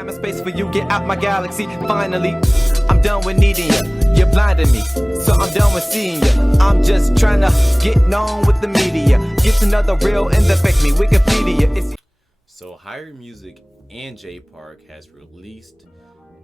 time and space for you, get out my galaxy. Finally, I'm done with needing you. You're blinding me, so I'm done with seeing you. I'm just trying to get known with the media. Get to know the real and the fake me. Wikipedia. So H1GHR and Jay Park has released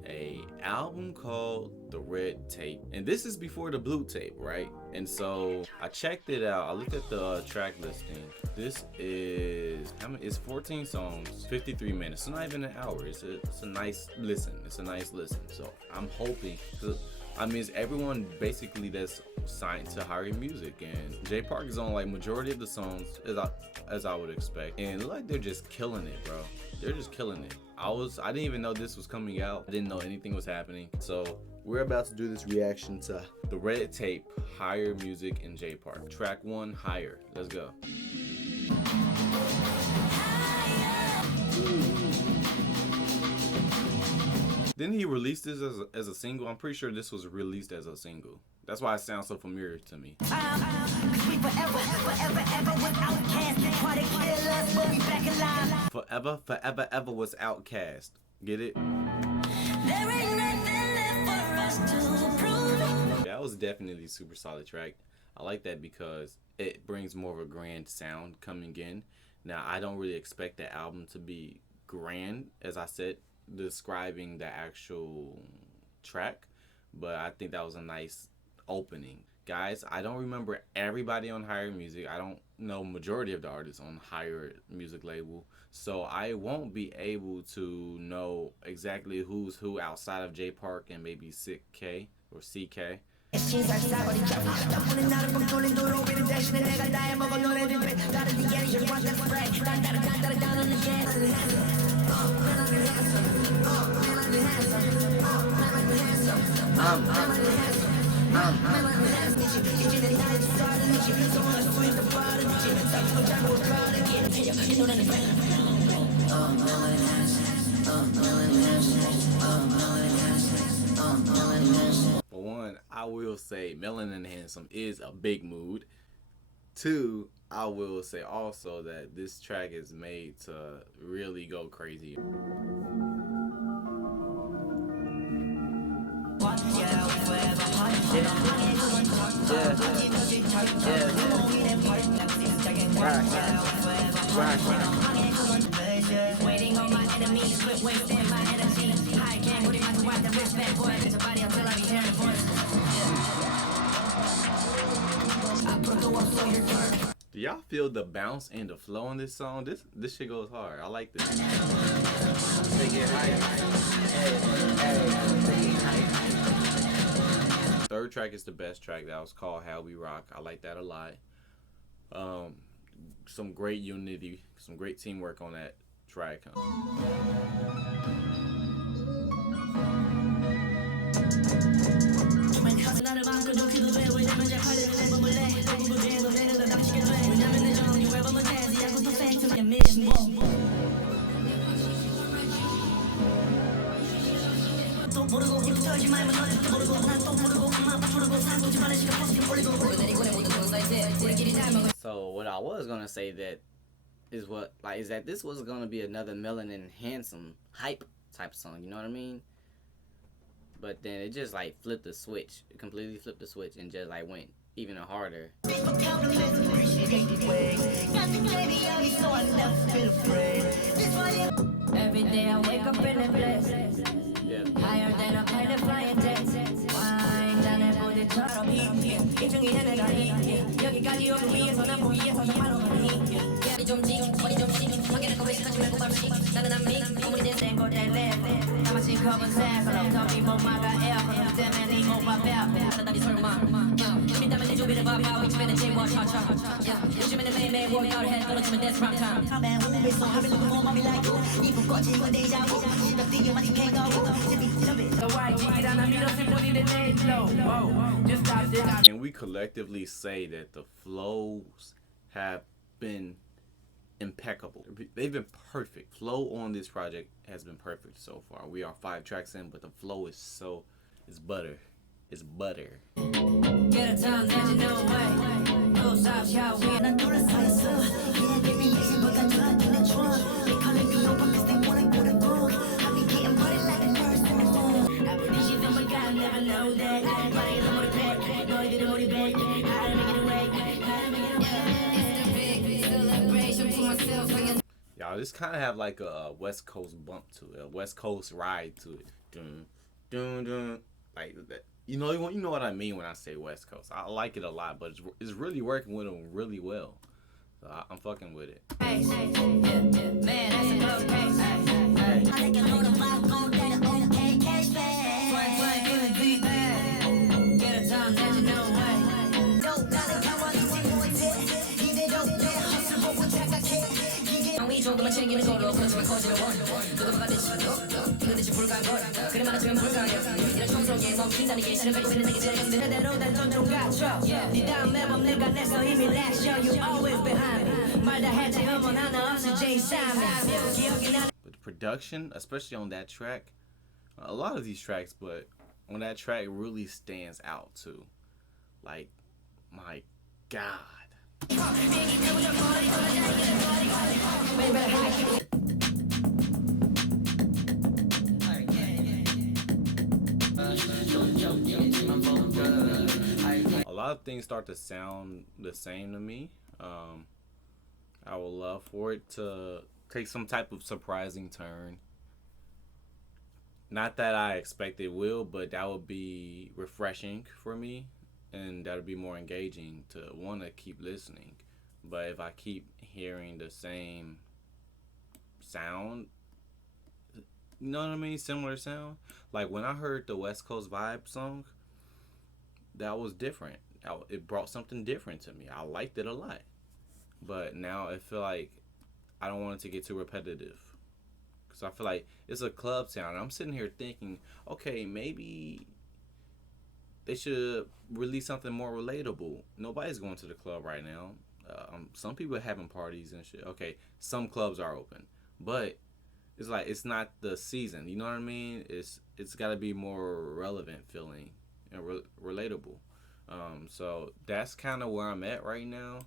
a album called The Red Tape, and this is before the blue tape, right? And so I checked it out. I looked at the track listing. This is, it's 14 songs, 53 minutes. It's not even an hour. It's a nice listen. It's a nice listen. So I'm hoping, it's everyone basically that's signed to H1GHR, and Jay Park is on like majority of the songs, as I would expect, and like they're just killing it, bro. They're just killing it. I didn't even know this was coming out. I didn't know anything was happening. So we're about to do this reaction to The Red Tape, H1GHR and Jay Park. Track 1, Higher. Let's go. Didn't he release this as a single? I'm pretty sure this was released as a single. That's why it sounds so familiar to me. Forever, forever, ever was Outcast. Get it? That was definitely a super solid track. I like that because it brings more of a grand sound coming in. Now, I don't really expect the album to be grand, as I said, describing the actual track, but I think that was a nice opening. Guys, I don't remember everybody on H1GHR. I don't know majority of the artists on H1GHR label, so I won't be able to know exactly who's who outside of Jay Park and maybe Sick K or CK. For one, I will say Melanin Handsome is a big mood. 2, I will say also that this track is made to really go crazy. Waiting on my enemies, quit wasting my energy. I can't put it much white the respect boy. It's a body until I be hearing voices. I put the up so you're dark. Do y'all feel the bounce and the flow in this song? This shit goes hard. I like this. Third track is the best track. That was called How We Rock. I like that a lot. Some great unity, some great teamwork on that track. So what I was gonna say is that this was gonna be another Melanin Handsome hype type song, you know what I mean? But then it just like flipped the switch. It completely flipped the switch and just like went even harder. Every day I wake up in a place. Yeah. Higher than a kind of flying jet. Wine down 부대처럼 일종의 해내가 여기까지 오기 위해서 난 보기에서 정말로 많이 머리 좀 직, 머리 좀 씩 밖에는 거 외식하지 말고 바로 씩 나는 안 믹, 건물이 된 생고 델레 나머지 컵은 새걸로 더비 못 막아 에어컨 때문에 네 오빠 배 아파 하다니 설마 믿다면 내 준비를 봐봐 위쯤에는 제모 차차 요즘에는 매일매일 월요일 해 떨어지면 that's prime time 다음에 후배서 하면서 그 몸이 like 이쁜 꽃이 이건 데이자vu 너 뛰어만 캔가고 Can we collectively say that the flows have been impeccable? They've been perfect. Flow on this project has been perfect so far. We are 5 tracks in, but the flow is it's butter. It's butter. Get a time, there's no way. Goes out, shall we? 난 돌아서 있어. Yeah, baby, 예시 보다 좋아. 내 좋아. 내 칼을 비워봐, cause they wanna go to book. I be getting Now this kind of have like a West Coast bump to it, a West Coast ride to it. Dun, dun, dun, like that. You know what I mean when I say West Coast. I like it a lot, but it's really working with them really well. So I'm fucking with it. Hey, hey, yeah, yeah. Man, that's a close case. Hey, hey. I think I know the vibe, gon' let it on the cash back. Fly, feeling deep. Get a time that you know way. Don't gotta come on, you take more tip. Give it up, yeah, hustle, but we'll take a kick. 이 정도만 챙기는 거로 그렇지만 커지는 원 누구보다 대치도 이거 대체 불가한 걸 그래 말하자면 불가해요 이런 총성에 멈춘다는 게 싫은 걸 내게 제일 힘든 대로 난 존중 갖춰 네 다음 앨범 내가 냈어 이미 last show you always behind me 말 다 해제 음원 하나 없이 J Simon 기억이 나. But the production, especially on that track, a lot of these tracks, but on that track it really stands out too. Like, my God. A lot of things start to sound the same to me. I would love for it to take some type of surprising turn. Not that I expect it will, but that would be refreshing for me, and that would be more engaging to want to keep listening. But if I keep hearing the same sound, you know what I mean? Similar sound. Like when I heard the West Coast Vibe song, that was different. It brought something different to me. I liked it a lot. But now I feel like I don't want it to get too repetitive. Because I feel like it's a club sound. I'm sitting here thinking, okay, maybe they should release something more relatable. Nobody's going to the club right now. Some people are having parties and shit. Okay, some clubs are open. But it's like it's not the season. You know what I mean? It's got to be more relevant feeling and relatable. So that's kind of where I'm at right now.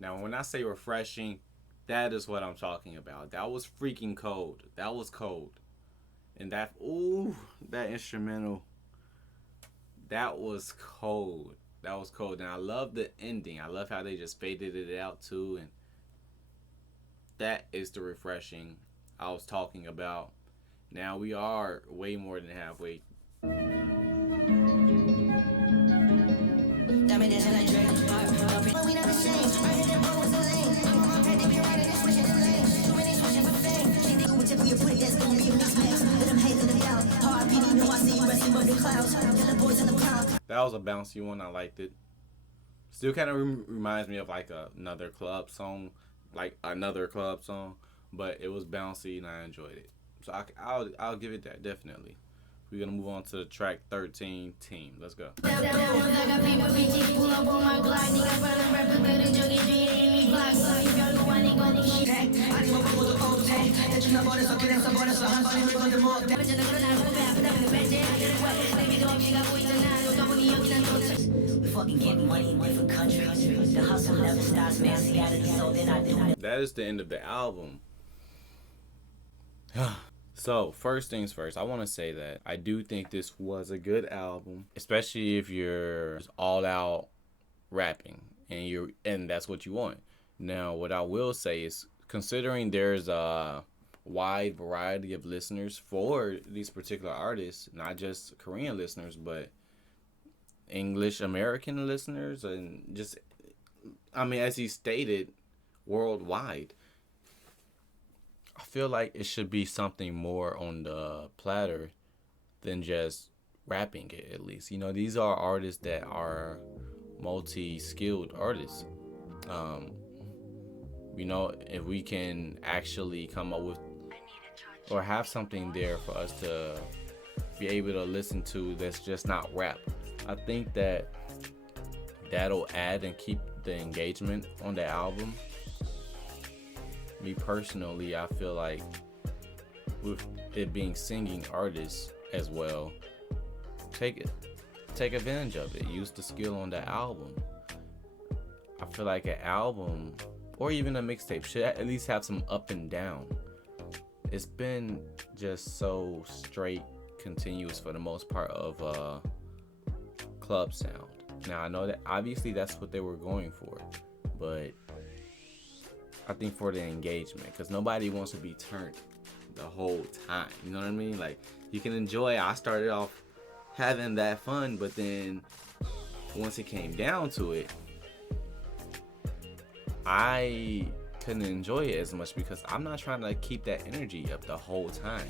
Now, when I say refreshing, that is what I'm talking about. That was freaking cold. That was cold. And that instrumental, that was cold. That was cold. And I love the ending. I love how they just faded it out too. And that is the refreshing I was talking about. Now we are way more than halfway. That was a bouncy one. I liked it. Still kind of reminds me of like another club song, but it was bouncy and I enjoyed it. So I'll give it that, definitely. We're gonna move on to track 13, Team. Let's go. Fucking getting money in different countries. The hustle never stops, man. See, I didn't so then I do it. That is the end of the album. So, first things first, I want to say that I do think this was a good album, especially if you're just all out rapping and that's what you want. Now, what I will say is, considering there's a wide variety of listeners for these particular artists, not just Korean listeners, but English American listeners, and just, I mean, as he stated, worldwide. I feel like it should be something more on the platter than just rapping it, at least. You know, these are artists that are multi-skilled artists. You know, if we can actually come up with or have something there for us to be able to listen to that's just not rap, I think that that'll add and keep the engagement on the album. Me personally, I feel like with it being singing artists as well, take take advantage of it. Use the skill on the album. I feel like an album or even a mixtape should at least have some up and down. It's been just so straight, continuous for the most part of club sound. Now I know that obviously that's what they were going for, but I think for the engagement, because nobody wants to be turned the whole time. You know what I mean? Like, you can enjoy. I started off having that fun, but then once it came down to it, I couldn't enjoy it as much because I'm not trying to keep that energy up the whole time.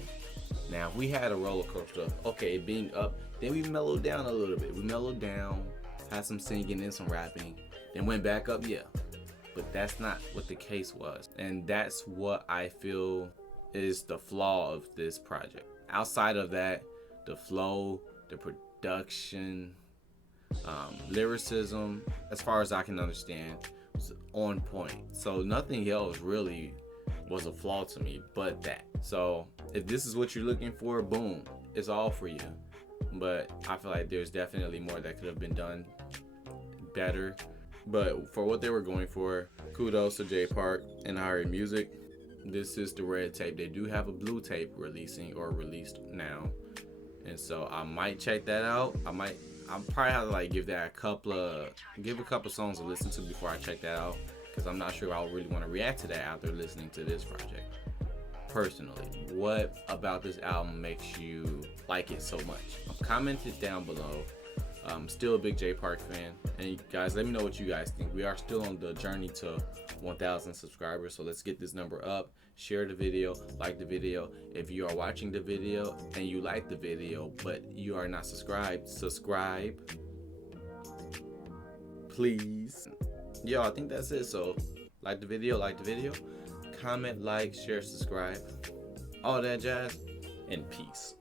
Now, if we had a roller coaster, okay, being up, then we mellowed down a little bit. We mellowed down, had some singing and some rapping, then went back up, yeah. But that's not what the case was. And that's what I feel is the flaw of this project. Outside of that, the flow, the production, lyricism, as far as I can understand, was on point. So nothing else really was a flaw to me but that. So if this is what you're looking for, boom, it's all for you. But I feel like there's definitely more that could have been done better. But for what they were going for, kudos to J Park and H1GHR. This is the red tape. They do have a blue tape releasing or released now, and so I might check that out. I'll probably have to like give a couple songs to listen to before I check that out, because I'm not sure I'll really want to react to that after listening to this project. Personally, what about this album makes you like it so much? Comment it down below. I'm still a big J Park fan, and you guys, let me know what you guys think. We are still on the journey to 1,000 subscribers, so let's get this number up. Share the video, like the video. If you are watching the video and you like the video but you are not subscribed, subscribe, please. Yo, I think that's it. So like the video, comment, like, share, subscribe, all that jazz, and peace.